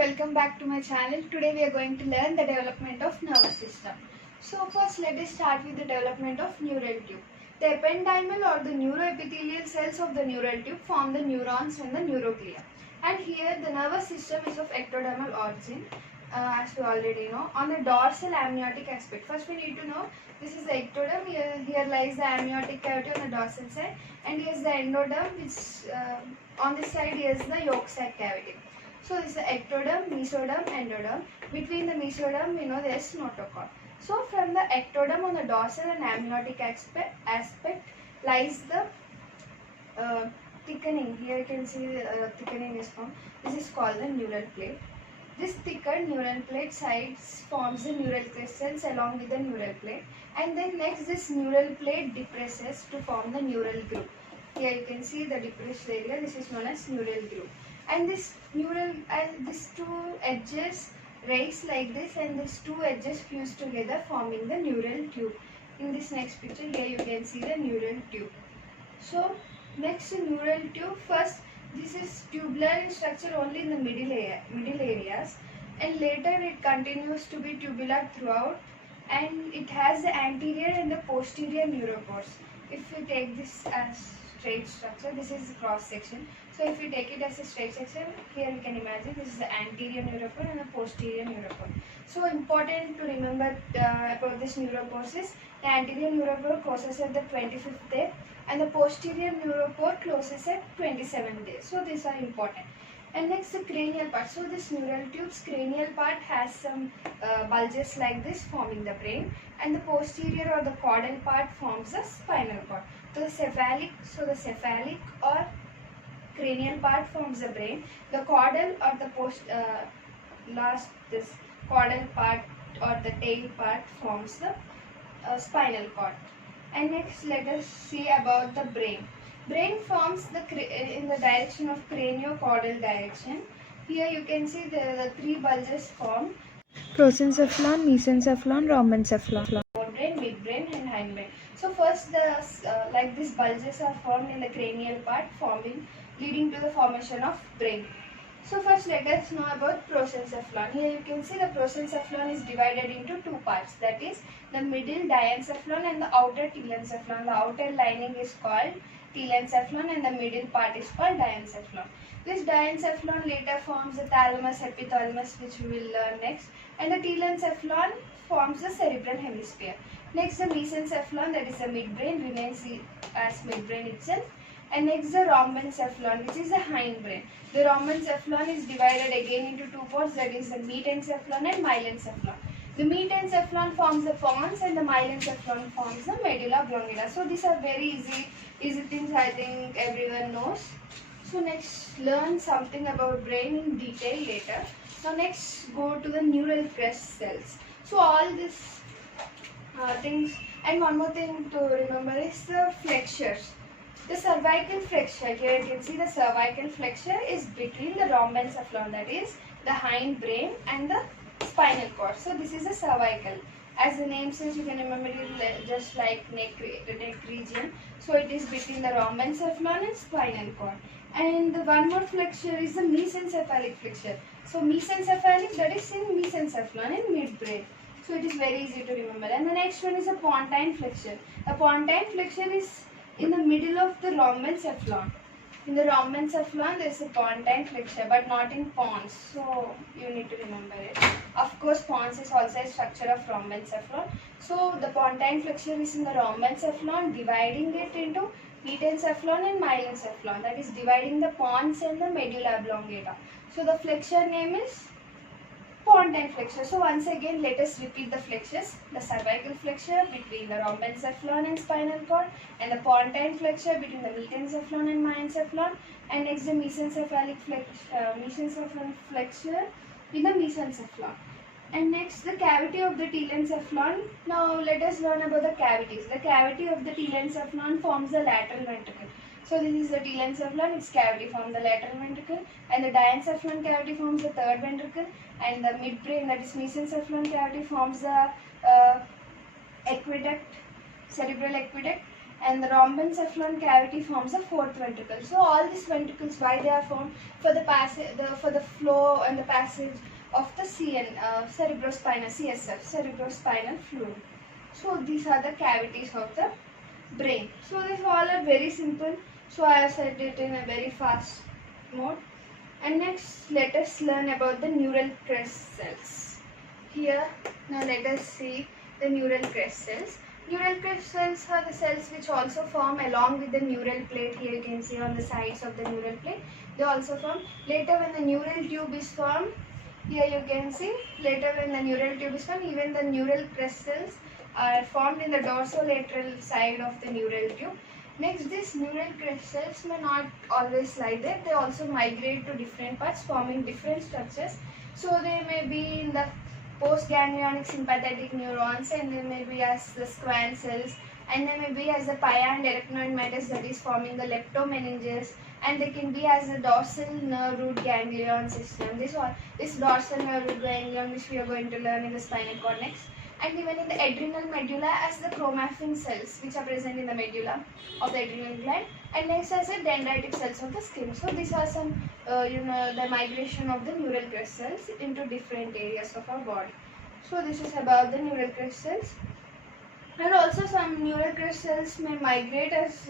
welcome back to my channel. Today we are going to learn the development of nervous system. So first let us start with the development of neural tube. The ependymal or the neuroepithelial cells of the neural tube form the neurons and the neuroglia. And here the nervous system is of ectodermal origin, as we already know, on the dorsal amniotic aspect. First we need to know this is the ectoderm. Here lies the amniotic cavity on the dorsal side, and here is the endoderm, which on this side here is the yolk sac cavity. So this is the ectoderm, mesoderm, endoderm. Between the mesoderm, we know there is notochord. So from the ectoderm on the dorsal and amniotic aspect lies the thickening. Here you can see the thickening is formed. This is called the neural plate. This thickened neural plate sides forms the neural crystals along with the neural plate, and then next this neural plate depresses to form the neural groove. Here you can see the depressed area. This is known as neural groove. And this neural and these two edges raise like this, and these two edges fuse together forming the neural tube. In this next picture here you can see the neural tube. So next neural tube, first this is tubular in structure only in the middle areas, and later it continues to be tubular throughout, and it has the anterior and the posterior neuropores. If we take this as straight structure, this is the cross section. So if you take it as a straight section, here you can imagine this is the anterior neuropore and the posterior neuropore. So important to remember about this neuropores is the anterior neuropore closes at the 25th day and the posterior neuropore closes at 27th day. So these are important. And next the cranial part. So this neural tube's cranial part has some bulges like this forming the brain, and the posterior or the caudal part forms the spinal cord. So the cephalic or cranial part forms the brain. The caudal or the this caudal part or the tail part forms the spinal cord. And next let us see about the brain. Brain forms in the direction of craniocaudal direction. Here you can see the three bulges formed: prosencephalon, mesencephalon, rhombencephalon. Forebrain, midbrain and hindbrain. So first like these bulges are formed in the cranial part, leading to the formation of brain. So first let us know about prosencephalon. Here you can see the prosencephalon is divided into two parts, that is the middle diencephalon and the outer telencephalon. The outer lining is called telencephalon and the middle part is called diencephalon. This diencephalon later forms the thalamus, hypothalamus, which we will learn next, and the telencephalon forms the cerebral hemisphere. Next the mesencephalon, that is the midbrain, remains as midbrain itself. And next the rhombencephalon, which is the hindbrain. The rhombencephalon is divided again into two parts, that is the metencephalon and myelencephalon. The metencephalon forms the pons and the myelencephalon forms the medulla oblongata. So these are very easy things, I think everyone knows. So next learn something about brain in detail later. Now next go to the neural crest cells. So all these things, and one more thing to remember is the flexures. The cervical flexure, here you can see the cervical flexure is between the rhombencephalon, that is the hindbrain, and the spinal cord. So this is the cervical. As the name says, you can remember it just like neck region. So it is between the rhombencephalon and spinal cord. And the one more flexure is the mesencephalic flexure. So mesencephalic, that is in mesencephalon and midbrain. So it is very easy to remember. And the next one is a pontine flexure. A pontine flexure is in the middle of the rhombencephalon. In the rhombencephalon there is a pontine flexure, but not in pons. So you need to remember it. Of course, pons is also a structure of rhombencephalon. So the pontine flexure is in the rhombencephalon, dividing it into metencephalon and myelencephalon. That is dividing the pons and the medulla oblongata. So the flexure name is pontine flexure. So once again let us repeat the flexures. The cervical flexure between the rhombencephalon and spinal cord, and the pontine flexure between the metencephalon and myencephalon, and next the mesencephalic flexure in the mesencephalon. And next the cavity of the telencephalon. Now let us learn about the cavities. The cavity of the telencephalon forms the lateral ventricle. So this is the telencephalon, its cavity forms the lateral ventricle, and the diencephalon cavity forms the third ventricle, and the midbrain, that is mesencephalon cavity, forms the aqueduct, cerebral aqueduct, and the rhombencephalon cavity forms the fourth ventricle. So all these ventricles, why they are formed? For the passage, for the flow and the passage of the cerebrospinal CSF, cerebrospinal fluid. So these are the cavities of the brain. So these all are very simple. So I have said it in a very fast mode. And next, let us learn about the neural crest cells. Here, now let us see the neural crest cells. Neural crest cells are the cells which also form along with the neural plate. Here you can see on the sides of the neural plate. They also form. Later when the neural tube is formed, here you can see, later when the neural tube is formed, even the neural crest cells are formed in the dorsolateral side of the neural tube. Next, these neural crest cells may not always lie there. They also migrate to different parts, forming different structures. So they may be in the postganglionic sympathetic neurons, and they may be as the Schwann cells, and they may be as the pia and arachnoid meatus, that is forming the leptomeninges, and they can be as the dorsal nerve root ganglion system. This dorsal nerve root ganglion, which we are going to learn in the spinal cord next. And even in the adrenal medulla as the chromaffin cells, which are present in the medulla of the adrenal gland, and next as the dendritic cells of the skin. So these are some the migration of the neural crest cells into different areas of our body. So this is about the neural crest cells. And also some neural crest cells may migrate as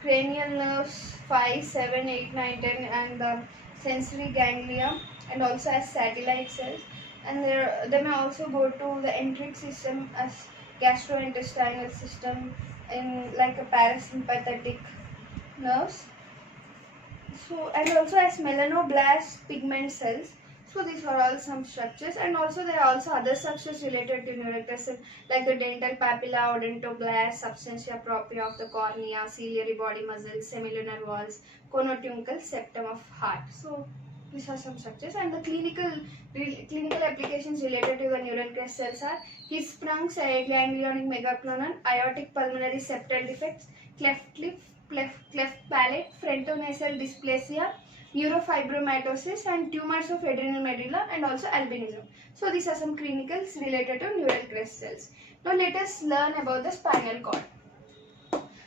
cranial nerves 5, 7, 8, 9, 10, and the sensory ganglia, and also as satellite cells. And they may also go to the enteric system as gastrointestinal system in like a parasympathetic nerves. So, and also as melanoblast pigment cells. So these are all some structures, and also there are also other structures related to neural crest cells like the dental papilla, odontoblast, substantia propria of the cornea, ciliary body muscles, semilunar walls, conotuncle, septum of heart. So these are some structures, and the clinical applications related to the neural crest cells are Hirschsprung, ganglionic megaplonon, aortic pulmonary septal defects, cleft lip, cleft palate, frontonasal dysplasia, neurofibromatosis, and tumors of adrenal medulla, and also albinism. So these are some clinicals related to neural crest cells. Now let us learn about the spinal cord.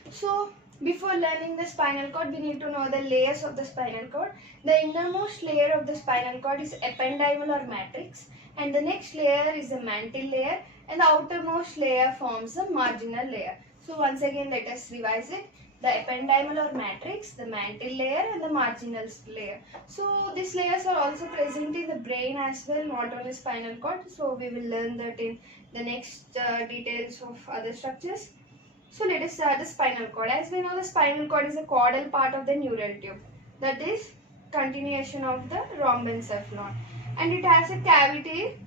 So before learning the spinal cord, we need to know the layers of the spinal cord. The innermost layer of the spinal cord is ependymal or matrix, and the next layer is the mantle layer, and the outermost layer forms the marginal layer. So once again let us revise it. The ependymal or matrix, the mantle layer, and the marginal layer. So these layers are also present in the brain as well, not only spinal cord. So we will learn that in the next details of other structures. So let us start the spinal cord. As we know, the spinal cord is a caudal part of the neural tube. That is continuation of the rhombencephalon. And it has a cavity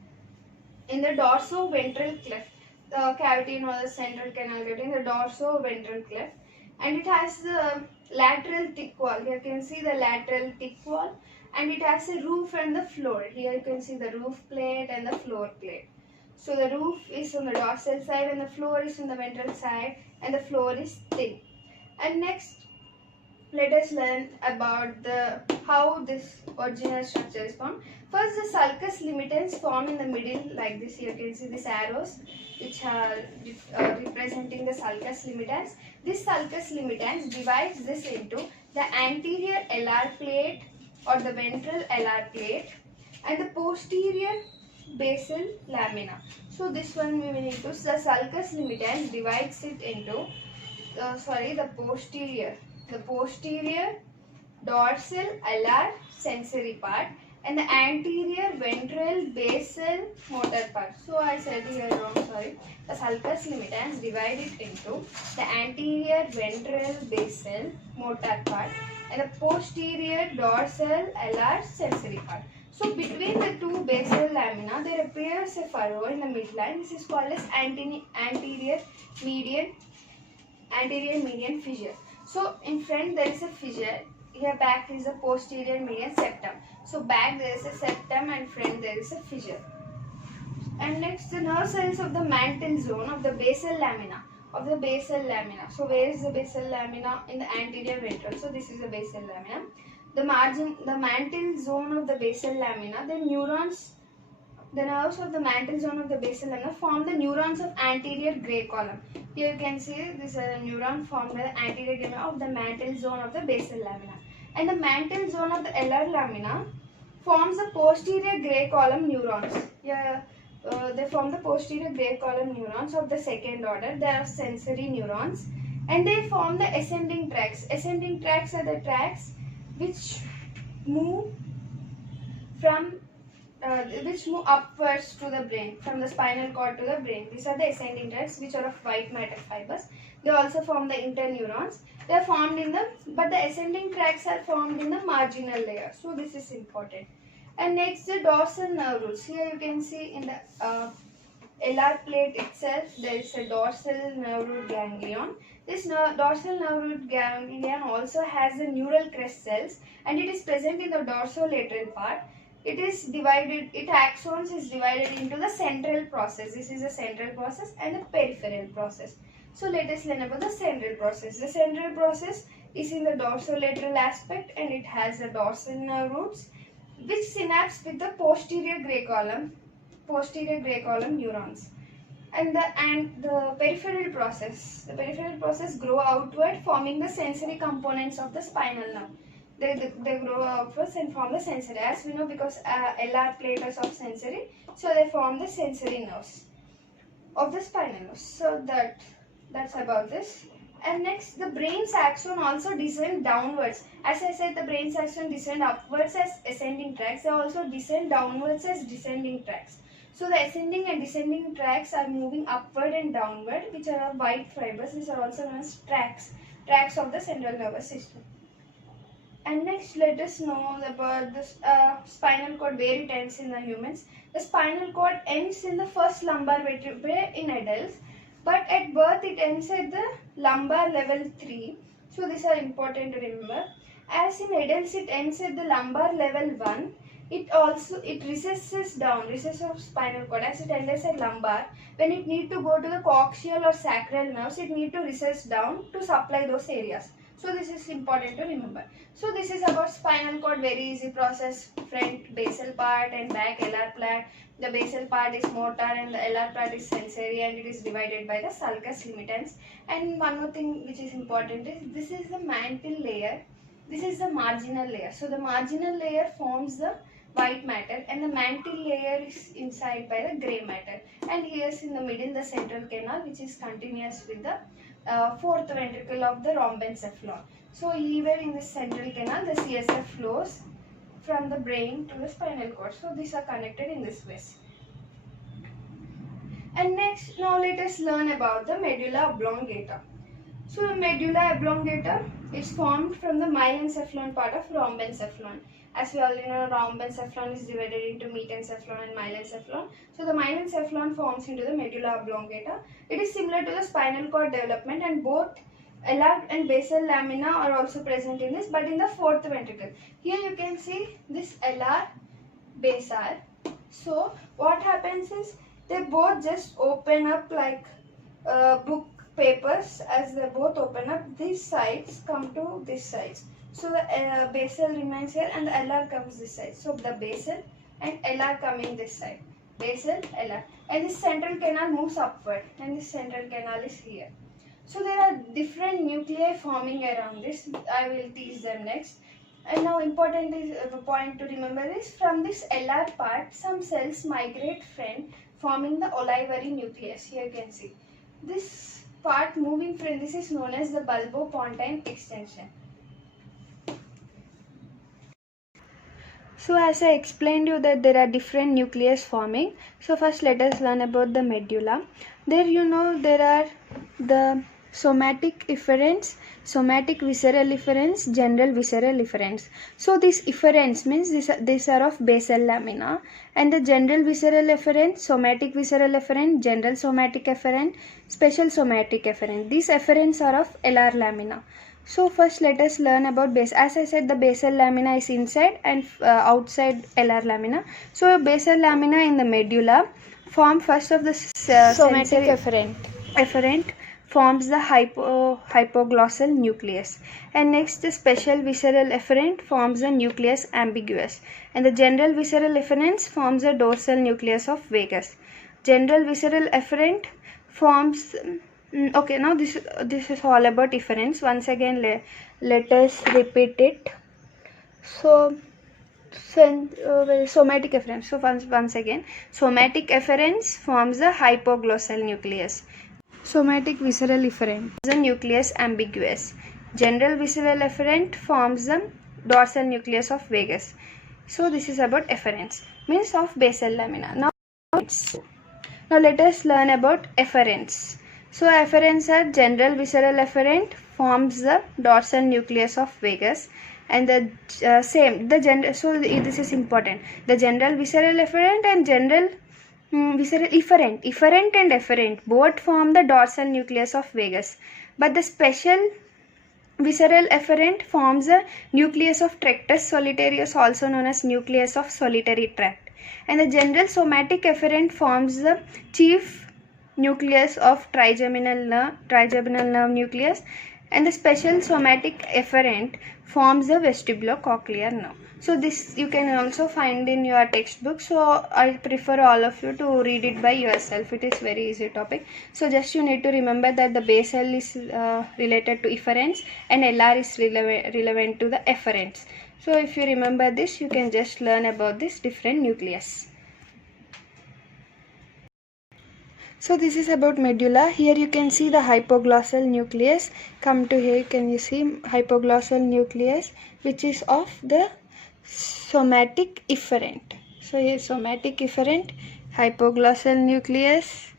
in the dorsoventral cleft. The cavity in the central canal cavity in the dorsoventral cleft. And it has the lateral thick wall. Here you can see the lateral thick wall. And it has a roof and the floor. Here you can see the roof plate and the floor plate. So the roof is on the dorsal side and the floor is on the ventral side, and the floor is thin. And next, let us learn about how this original structure is formed. First, the sulcus limitans form in the middle like this. Here you can see these arrows which are representing the sulcus limitans. This sulcus limitans divides this into the anterior alar plate or the ventral alar plate and the posterior basal lamina. So this one we will need to, the sulcus limitans divides it into the posterior dorsal alar sensory part and the anterior ventral basal motor part. So I said here wrong, sorry. The sulcus limitans divide it into the anterior ventral basal motor part and the posterior dorsal alar sensory part. So between the two basal lamina, there appears a furrow in the midline. This is called as anterior median fissure. So in front there is a fissure. Here back is a posterior median septum. So back there is a septum and front there is a fissure. And next, the nerve cells of the mantle zone of the basal lamina. So where is the basal lamina? In the anterior ventral. So this is the basal lamina. The mantle zone of the basal lamina, the neurons The nerves of the mantle zone of the basal lamina form the neurons of anterior gray column. Here you can see this neuron formed by the anterior of the mantle zone of the basal lamina. And the mantle zone of the alar lamina forms the posterior gray column neurons. Here, they form the posterior gray column neurons of the second order. They are sensory neurons. And they form the ascending tracts. Ascending tracts are the tracts which move upwards to the brain, from the spinal cord to the brain. These are the ascending tracts which are of white matter fibers. They also form the interneurons. They are formed in the, but the ascending tracts are formed in the marginal layer. So this is important. And next, the dorsal nerve roots. Here you can see in the alar plate itself, there is a dorsal nerve root ganglion. This dorsal nerve root ganglion also has the neural crest cells, and it is present in the dorsolateral part. It is divided, its axons is divided into the central process. This is the central process and the peripheral process. So let us learn about the central process. The central process is in the dorsolateral aspect, and it has the dorsal nerve roots which synapse with the posterior gray column neurons. And the peripheral process. The peripheral process grow outward, forming the sensory components of the spinal nerve. They grow outwards and form the sensory. As we know, because alar plate is of sensory, so they form the sensory nerves of the spinal nerves. So that's about this. And next, the brain's axon also descend downwards. As I said, the brain's axon descend upwards as ascending tracts. They also descend downwards as descending tracts. So the ascending and descending tracts are moving upward and downward, which are white fibers. These are also known as tracts of the central nervous system. And next, let us know about the spinal cord, where it ends in the humans. The spinal cord ends in the first lumbar vertebrae in adults, but at birth it ends at the lumbar level 3. So these are important to remember. As in adults it ends at the lumbar level 1. It recesses down, recess of spinal cord, as it ends at lumbar. When it need to go to the coaxial or sacral nerves, it need to recess down to supply those areas. So this is important to remember. So this is about spinal cord, very easy process. Front basal part and back alar part. The basal part is motor and the alar part is sensory, and it is divided by the sulcus limitans. And one more thing which is important is this is the mantle layer. This is the marginal layer. So the marginal layer forms the white matter, and the mantle layer is inside by the grey matter. And here is in the middle the central canal, which is continuous with the fourth ventricle of the rhombencephalon. So even in the central canal, the CSF flows from the brain to the spinal cord. So these are connected in this way. And next, now let us learn about the medulla oblongata. So the medulla oblongata is formed from the myelencephalon part of rhombencephalon. As we already know, rhombencephalon is divided into metencephalon and myelencephalon. So the myelencephalon forms into the medulla oblongata. It is similar to the spinal cord development, and both alar and basal lamina are also present in this, but in the fourth ventricle. Here you can see this alar, basal. So what happens is they both just open up like book papers. As they both open up, these sides come to this sides. So the basal remains here and the alar comes this side. So the basal and alar coming this side. Basal, alar. And this central canal moves upward, and this central canal is here. So there are different nuclei forming around this. I will teach them next. And now important is point to remember is, from this alar part some cells migrate front, forming the olivary nucleus. Here you can see this part moving front. This is known as the bulbopontine extension. So as I explained you that there are different nucleus forming. So first let us learn about the medulla. There you know there are the somatic efferents, somatic visceral efferents, general visceral efferents. So these efferents means these are of basal lamina, and the general visceral efferent, somatic visceral efferent, general somatic efferent, special somatic efferent. These efferents are of alar lamina. So first let us learn about base. As I said, the basal lamina is inside and outside alar lamina. So basal lamina in the medulla form first of the somatic efferent forms the hypoglossal nucleus. And next, the special visceral efferent forms the nucleus ambiguus. And the general visceral efferents forms the dorsal nucleus of vagus. General visceral efferent forms okay, now this is all about efferents. Once again, let us repeat it. So somatic efferents. So once again, somatic efferents forms the hypoglossal nucleus. Somatic visceral efferent the nucleus ambiguus. General visceral efferent forms the dorsal nucleus of vagus. So this is about efferents, means of basal lamina. Now let us learn about efferents. So efferents are general visceral efferent forms the dorsal nucleus of vagus, and this is important. The general visceral efferent and general visceral efferent and efferent both form the dorsal nucleus of vagus, but the special visceral efferent forms the nucleus of tractus solitarius, also known as nucleus of solitary tract. And the general somatic efferent forms the chief nucleus of trigeminal nerve nucleus, and the special somatic efferent forms the vestibulocochlear nerve. So this you can also find in your textbook. So I prefer all of you to read it by yourself. It is very easy topic. So just you need to remember that the basal is related to efferents and LR is relevant to the efferents. So if you remember this, you can just learn about this different nucleus. So this is about medulla. Here you can see the hypoglossal nucleus. Come to here, can you see hypoglossal nucleus, which is of the somatic efferent. So here somatic efferent, hypoglossal nucleus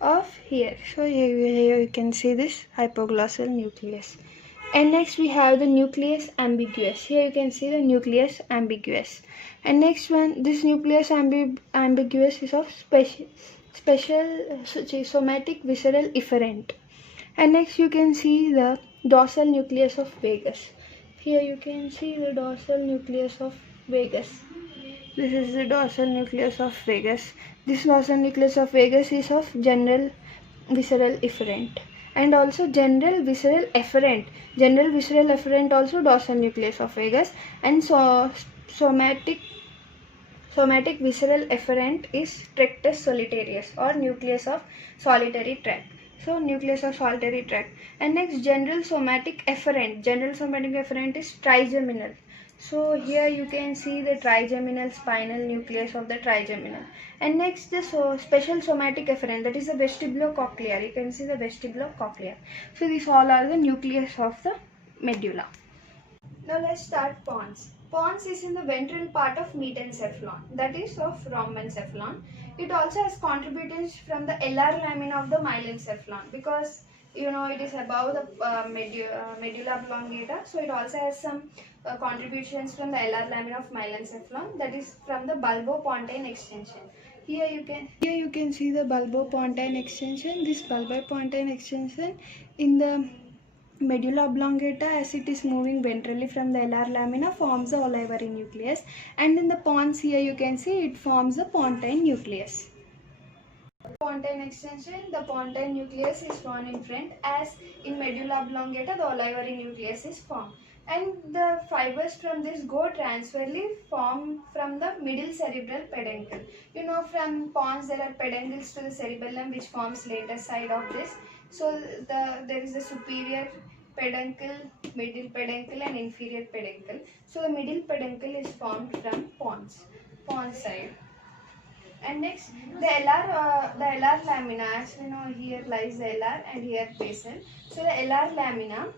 of here. So here you can see this hypoglossal nucleus. And next we have the nucleus ambiguus. Here you can see the nucleus ambiguus. And next one, this nucleus ambiguus is of somatic visceral efferent. And next you can see the dorsal nucleus of vagus. Here you can see the dorsal nucleus of vagus. This is the dorsal nucleus of vagus. This dorsal nucleus of vagus is of general visceral efferent, and also general visceral efferent. General visceral efferent also dorsal nucleus of vagus, and so somatic visceral efferent is tractus solitarius or nucleus of solitary tract. So nucleus of solitary tract. And next, general somatic efferent. General somatic efferent is trigeminal. So here you can see the trigeminal spinal nucleus of the trigeminal. And next, the special somatic efferent, that is the vestibulocochlear. You can see the vestibulocochlear. So these all are the nucleus of the medulla. Now let's start pons. Pons is in the ventral part of metencephalon, that is of rhombencephalon. It also has contributors from the LR lamina of the myelencephalon, because you know it is above the medulla oblongata, so it also has some contributions from the LR lamina of myelencephalon, that is from the bulbopontine extension. Here you can see the bulbopontine extension. This bulbopontine extension in the medulla oblongata, as it is moving ventrally from the LR lamina, forms the olivary nucleus, and in the pons here you can see it forms the pontine nucleus. Pontine extension, the pontine nucleus is formed in front, as in medulla oblongata the olivary nucleus is formed, and the fibers from this go transversely form from the middle cerebral peduncle. You know, from pons there are peduncles to the cerebellum, which forms later side of this. So there is a superior peduncle, middle peduncle and inferior peduncle. So the middle peduncle is formed from pons side. And next, the LR lamina, as we know, here lies the LR and here basal. So the LR lamina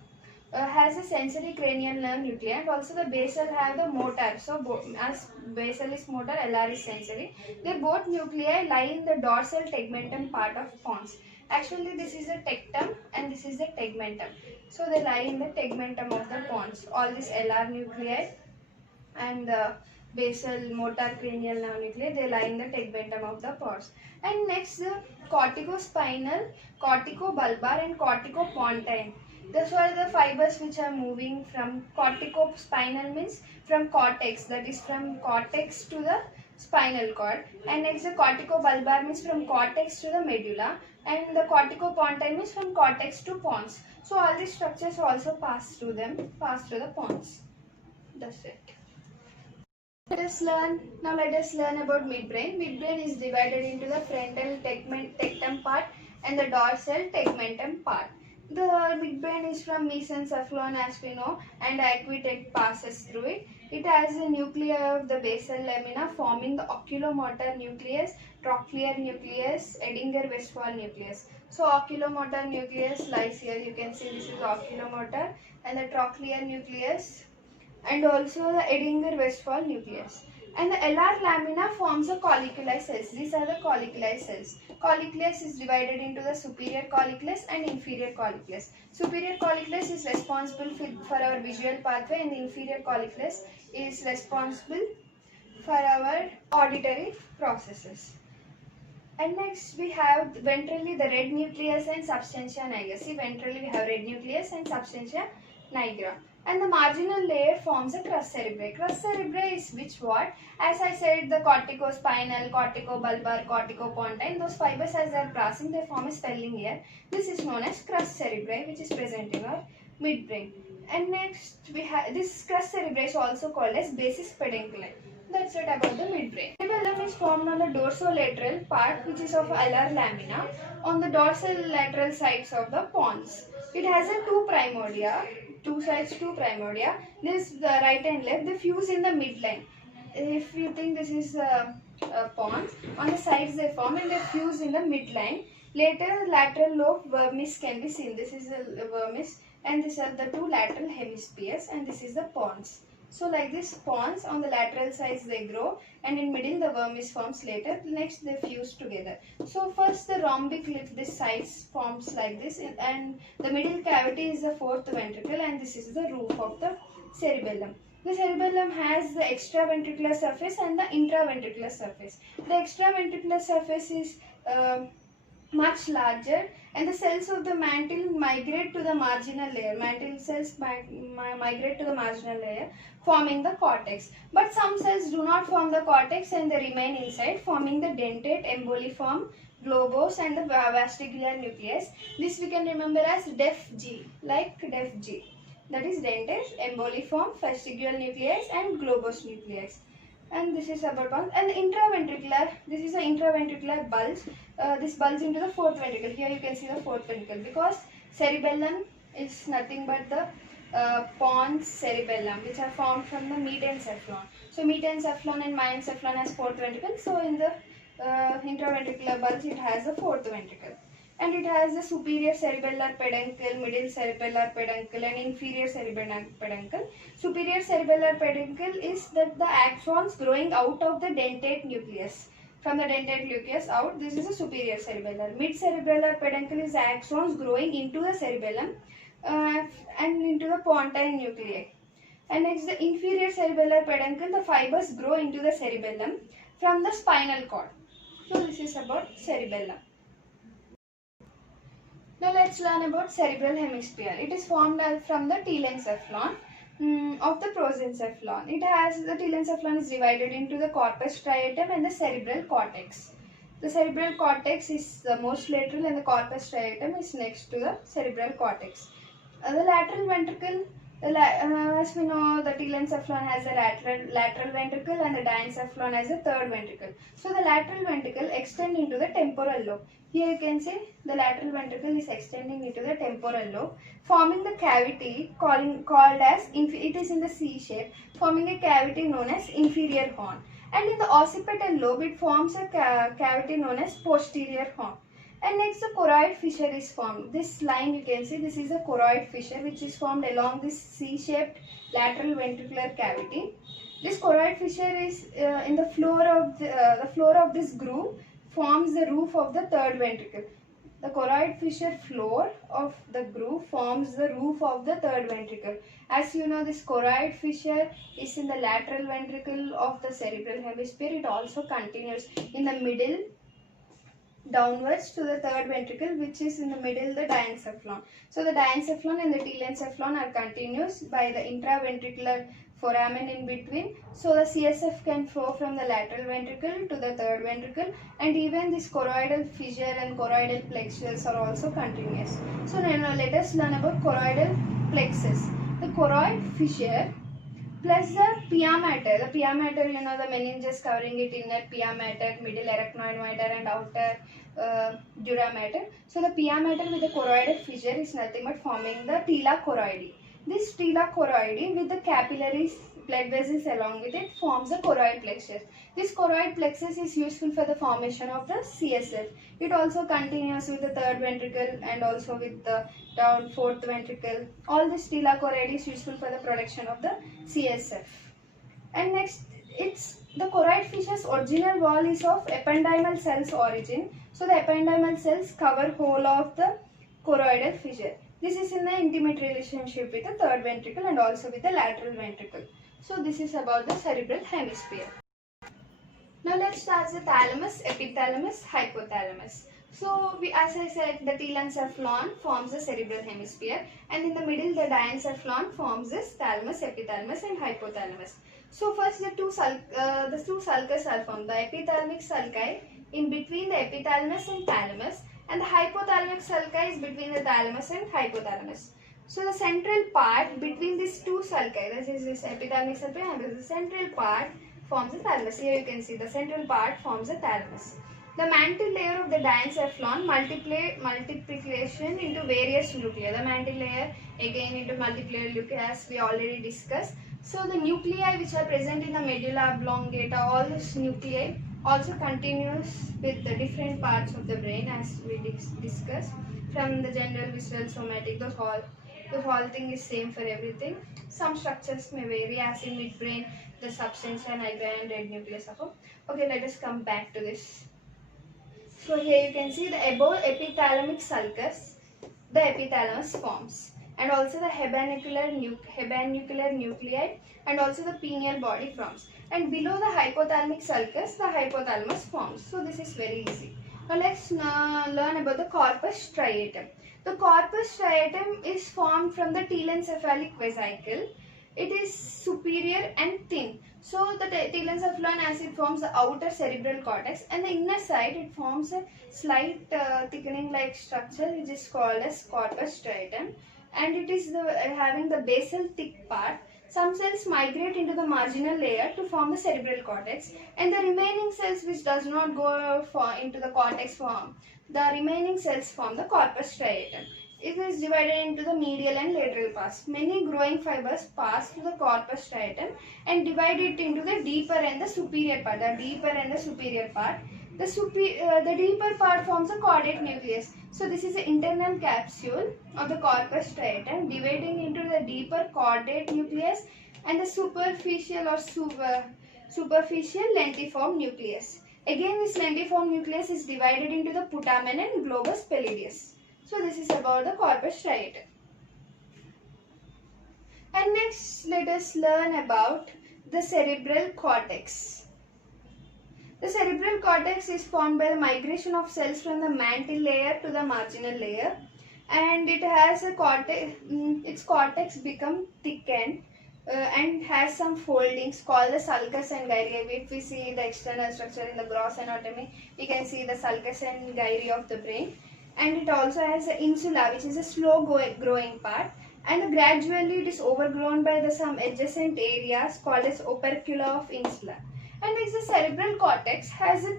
has a sensory cranial nerve nuclei, and also the basal have the motor. So as basal is motor, LR is sensory. They both nuclei lie in the dorsal tegmentum part of pons. Actually, this is the tectum and this is the tegmentum. So they lie in the tegmentum of the pons. All these LR nuclei and the basal motor cranial nerve nuclei, they lie in the tegmentum of the pons. And next, the corticospinal, corticobulbar and corticopontine. Those are the fibers which are moving from corticospinal, means from cortex, that is from cortex to the spinal cord, and next the corticobulbar means from cortex to the medulla, and the corticopontine means from cortex to pons. So all these structures also pass through the pons. That's it. Let us learn about midbrain. Midbrain is divided into the frontal tegmentum part and the dorsal tegmentum part. The midbrain is from mesencephalon, as we know, and aqueduct passes through it. It has a nuclei of the basal lamina forming the oculomotor nucleus, trochlear nucleus, Edinger-Westphal nucleus. So oculomotor nucleus lies here. You can see this is oculomotor, and the trochlear nucleus, and also the Edinger-Westphal nucleus. And the LR lamina forms the colliculi cells. These are the colliculi cells. Colliculus is divided into the superior colliculus and inferior colliculus. Superior colliculus is responsible for our visual pathway, and the inferior colliculus is responsible for our auditory processes. And next we have ventrally the red nucleus and substantia nigra. See, ventrally we have red nucleus and substantia nigra. And the marginal layer forms a crus cerebrae. Crus cerebrae is which what? As I said, the corticospinal, corticobulbar, corticopontine, those fibers as they are crossing, they form a swelling here. This is known as crus cerebrae, which is present in our midbrain. And next we have this crus cerebrae is also called as basis pedunculi. That's it about the midbrain. Cerebellum is formed on the dorsolateral part, which is of alar lamina, on the dorsal lateral sides of the pons. It has a two primordia. This the right and left, they fuse in the midline. If you think this is pons, on the sides they form and they fuse in the midline. Later lateral lobe vermis can be seen. This is the vermis, and these are the two lateral hemispheres, and this is the pons. So like this, pons on the lateral sides they grow, and in middle the vermis forms later. Next they fuse together. So first the rhombic lip, this size forms like this, and the middle cavity is the fourth ventricle, and this is the roof of the cerebellum. The cerebellum has the extraventricular surface and the intraventricular surface. The extraventricular surface is much larger, and the cells of the mantle migrate to the marginal layer. Mantle cells migrate to the marginal layer, forming the cortex. But some cells do not form the cortex and they remain inside, forming the dentate, emboliform, globose, and the vestibular nucleus. This we can remember as DEF-G, like DEF-G. That is dentate, emboliform, vestibular nucleus, and globose nucleus. And this is about pons. And the intraventricular, this is the intraventricular bulge. This bulge into the fourth ventricle. Here you can see the fourth ventricle, because cerebellum is nothing but the pons cerebellum, which are formed from the metencephalon. So metencephalon and myencephalon has fourth ventricle. So in the intraventricular bulge it has the fourth ventricle. And it has the superior cerebellar peduncle, middle cerebellar peduncle, and inferior cerebellar peduncle. Superior cerebellar peduncle is that the axons growing out of the dentate nucleus. From the dentate nucleus out, this is a superior cerebellar. Mid cerebellar peduncle is axons growing into the cerebellum and into the pontine nuclei. And next, the inferior cerebellar peduncle, the fibers grow into the cerebellum from the spinal cord. So this is about cerebellum. Now let's learn about cerebral hemisphere. It is formed from the telencephalon of the prosencephalon. It has the telencephalon is divided into the corpus striatum and the cerebral cortex. The cerebral cortex is the most lateral, and the corpus striatum is next to the cerebral cortex. The lateral ventricle, as we know, the telencephalon has a lateral ventricle, and the diencephalon has a third ventricle. So the lateral ventricle extends into the temporal lobe. Here you can see the lateral ventricle is extending into the temporal lobe, forming the cavity called as, it is in the C shape, forming a cavity known as inferior horn. And in the occipital lobe, it forms a cavity known as posterior horn. And next, the choroid fissure is formed. This line you can see, this is a choroid fissure which is formed along this C-shaped lateral ventricular cavity. This choroid fissure is in the floor of this groove forms the roof of the third ventricle. The choroid fissure floor of the groove forms the roof of the third ventricle. As you know, this choroid fissure is in the lateral ventricle of the cerebral hemisphere. It also continues in the downwards to the third ventricle, which is in the middle, the diencephalon. So the diencephalon and the telencephalon are continuous by the intraventricular foramen in between. So the CSF can flow from the lateral ventricle to the third ventricle, and even this choroidal fissure and choroidal plexus are also continuous. So now let us learn about choroidal plexus. The choroid fissure plus the pia mater. The pia mater, you know, the meninges covering it, inner pia mater, middle arachnoid mater and outer dura mater. So the pia mater with the choroidal fissure is nothing but forming the tela choroidi. This tela choroidi with the capillaries, blood vessels along with it, forms the choroid plexus. This choroid plexus is useful for the formation of the CSF. It also continues with the third ventricle and also with the down fourth ventricle. All this tela choroidi is useful for the production of the CSF. And next, it's the choroid fissure's original wall is of ependymal cells origin. So the ependymal cells cover whole of the choroidal fissure. This is in the intimate relationship with the third ventricle and also with the lateral ventricle. So this is about the cerebral hemisphere. Now let's start the thalamus, epithalamus, hypothalamus. So as I said, the telencephalon forms the cerebral hemisphere, and in the middle the diencephalon forms this thalamus, epithalamus and hypothalamus. So first the two sulcus are formed, the epithalamic sulci in between the epithalamus and thalamus, and the hypothalamic sulci is between the thalamus and hypothalamus. So the central part between these two sulci, that is this epithalamic sulci, and the central part forms the thalamus. Here you can see the central part forms the thalamus. The mantle layer of the diencephalon multiplication into various nuclei. The mantle layer again into multiplier nuclei, as we already discussed. So the nuclei which are present in the medulla oblongata, all these nuclei also continues with the different parts of the brain, as we discussed, from the general, visceral, somatic. The whole thing is same for everything. Some structures may vary, as in midbrain, the substantia nigra and red nucleus. Okay, let us come back to this. So here you can see the above epithalamic sulcus, the epithalamus forms, and also the habenucular nuclei, and also the pineal body forms, and below the hypothalamic sulcus the hypothalamus forms. So this is very easy. Now let's learn about the corpus striatum. The corpus striatum is formed from the telencephalic vesicle. It is superior and thin. So the telencephalon, as it forms the outer cerebral cortex, and the inner side it forms a slight thickening like structure which is called as corpus striatum, and it is having the basal thick part. Some cells migrate into the marginal layer to form the cerebral cortex, and the remaining cells which does not go into the cortex form, the remaining cells form the corpus striatum. It is divided into the medial and lateral parts. Many growing fibers pass through the corpus striatum and divide it into the deeper and the superior part. The deeper and the superior part. The deeper part forms a caudate nucleus. So this is the internal capsule of the corpus striatum dividing into the deeper caudate nucleus and the superficial or superficial lentiform nucleus. Again, this lentiform nucleus is divided into the putamen and globus pallidus. So this is about the corpus striatum. And next, let us learn about the cerebral cortex. The cerebral cortex is formed by the migration of cells from the mantle layer to the marginal layer, and it has a cortex. Its cortex become thickened and has some foldings called the sulcus and gyri. If we see the external structure in the gross anatomy, we can see the sulcus and gyri of the brain. And it also has the insula, which is a slow growing part, and gradually it is overgrown by some adjacent areas called as opercula of insula. And next, the cerebral cortex has a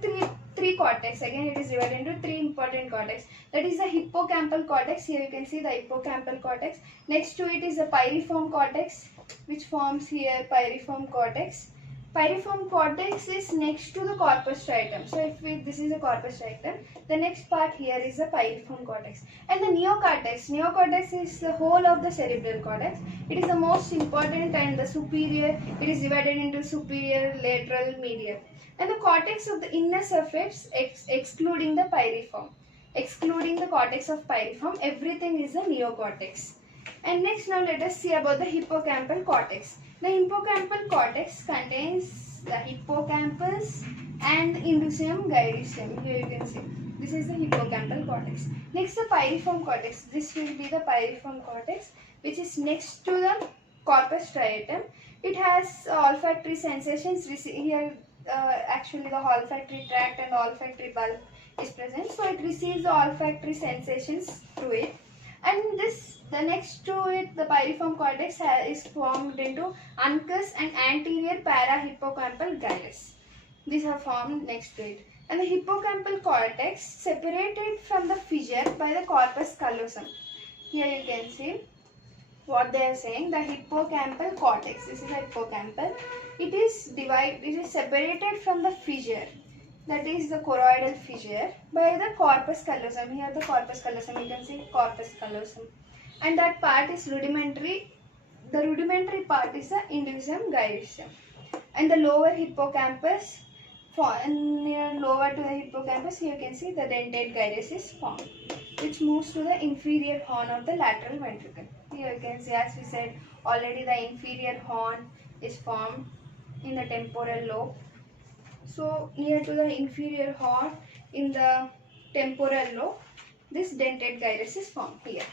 three cortex. Again, it is divided into three important cortex. That is the hippocampal cortex. Here you can see the hippocampal cortex. Next to it is the piriform cortex, which forms here piriform cortex. Piriform cortex is next to the corpus striatum. So this is the corpus striatum, the next part here is the piriform cortex. And the neocortex is the whole of the cerebral cortex. It is the most important and the superior. It is divided into superior, lateral, medial. And the cortex of the inner surface excluding the piriform. Excluding the cortex of piriform, everything is the neocortex. And next, now let us see about the hippocampal cortex. The hippocampal cortex contains the hippocampus and the indusium gyrosum. Here you can see. This is the hippocampal cortex. Next, the piriform cortex. This will be the piriform cortex, which is next to the corpus striatum. It has olfactory sensations. Here, actually, the olfactory tract and olfactory bulb is present. So it receives the olfactory sensations through it. And the next to it, the piriform cortex is formed into uncus and anterior parahippocampal gyrus. These are formed next to it. And the hippocampal cortex separated from the fissure by the corpus callosum. Here you can see what they are saying. The hippocampal cortex. This is the hippocampal. It is separated from the fissure. That is the choroidal fissure by the corpus callosum. Here the corpus callosum. You can see corpus callosum. And that part is rudimentary. The rudimentary part is the indicium gyrosum. And the lower hippocampus, near lower to the hippocampus, here you can see the dentate gyrus is formed, which moves to the inferior horn of the lateral ventricle. Here you can see, as we said already, the inferior horn is formed in the temporal lobe. So near to the inferior horn in the temporal lobe, this dentate gyrus is formed here.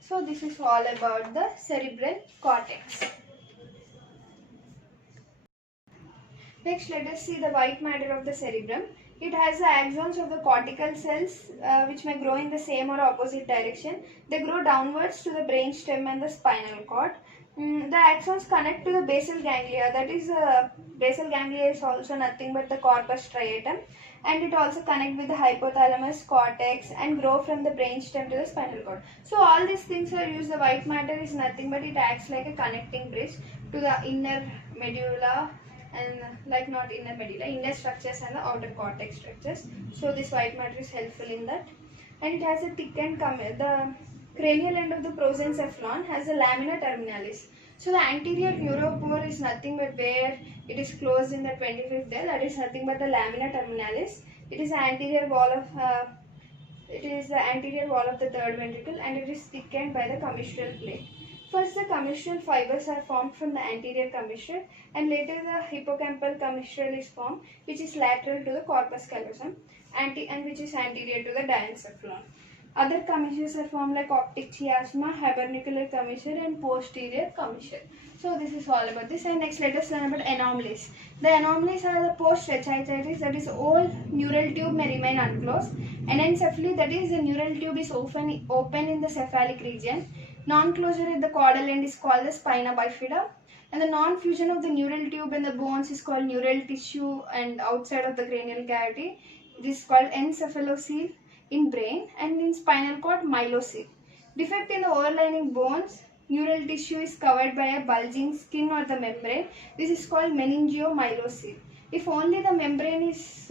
So this is all about the cerebral cortex. Next, let us see the white matter of the cerebrum. It has the axons of the cortical cells which may grow in the same or opposite direction. They grow downwards to the brainstem and the spinal cord. The axons connect to the basal ganglia. That is, basal ganglia is also nothing but the corpus striatum, and it also connects with the hypothalamus, cortex, and grow from the brainstem to the spinal cord. So all these things are used. The white matter is nothing but it acts like a connecting bridge to the inner medulla and not inner medulla, inner structures and the outer cortex structures. So this white matter is helpful in that. And it has a thickened the cranial end of the prosencephalon has a lamina terminalis. So the anterior neuropore is nothing but where it is closed in the 25th day. That is nothing but the lamina terminalis. It is the anterior wall of the third ventricle, and it is thickened by the commissural plate. First, the commissural fibers are formed from the anterior commissure, and later the hippocampal commissural is formed, which is lateral to the corpus callosum, and which is anterior to the diencephalon. Other commissures are formed like optic chiasma, habernacular commissure, and posterior commissure. So this is all about this. And next, let us learn about anomalies. The anomalies are the post-rachititis, that is, all neural tube may remain unclosed. Anencephaly, that is, the neural tube is open in the cephalic region. Non-closure at the caudal end is called the spina bifida, and the non-fusion of the neural tube and the bones is called neural tissue and outside of the cranial cavity. This is called encephalocele in brain, and in spinal cord myelocele. Defect in the overlying bones, neural tissue is covered by a bulging skin or the membrane. This is called meningiomyelocele. If only the membrane is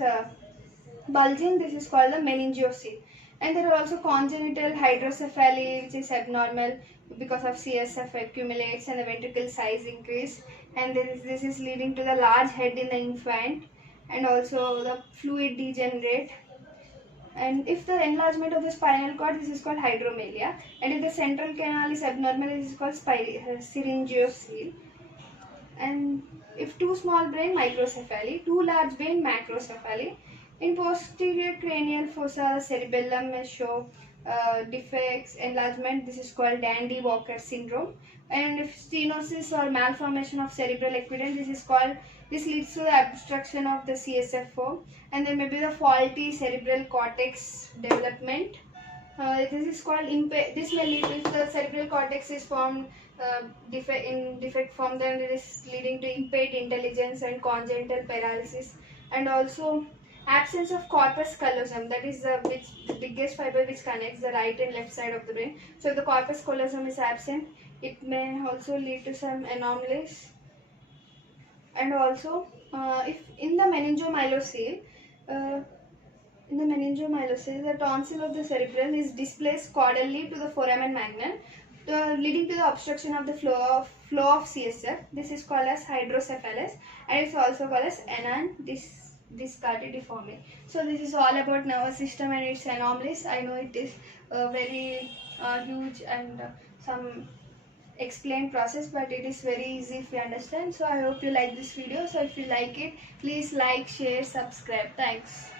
bulging, this is called the meningiocele. And there are also congenital hydrocephaly, which is abnormal because of CSF accumulates and the ventricle size increase, and this is leading to the large head in the infant, and also the fluid degenerate. And if the enlargement of the spinal cord, this is called hydromelia, and if the central canal is abnormal, this is called syringiocele. And if too small brain, microcephaly, too large brain, macrocephaly. In posterior cranial fossa, cerebellum may show defects, enlargement. This is called Dandy-Walker syndrome. And if stenosis or malformation of cerebral equident, this leads to the obstruction of the CSF4, and there may be the faulty cerebral cortex development. This may lead to, if the cerebral cortex is formed defect form, then it is leading to impaired intelligence and congenital paralysis, and also absence of corpus callosum, that is the biggest fiber which connects the right and left side of the brain. So if the corpus callosum is absent, it may also lead to some anomalies. And also if in the meningomyelocele, the tonsil of the cerebrum is displaced caudally to the foramen magnum, leading to the obstruction of the flow of CSF. This is called as hydrocephalus, and it's also called as discardiforme. So this is all about nervous system and its anomalies. I know it is a very huge and some explained process, but it is very easy if you understand. So I hope you like this video. So if you like it, please like, share, subscribe. Thanks.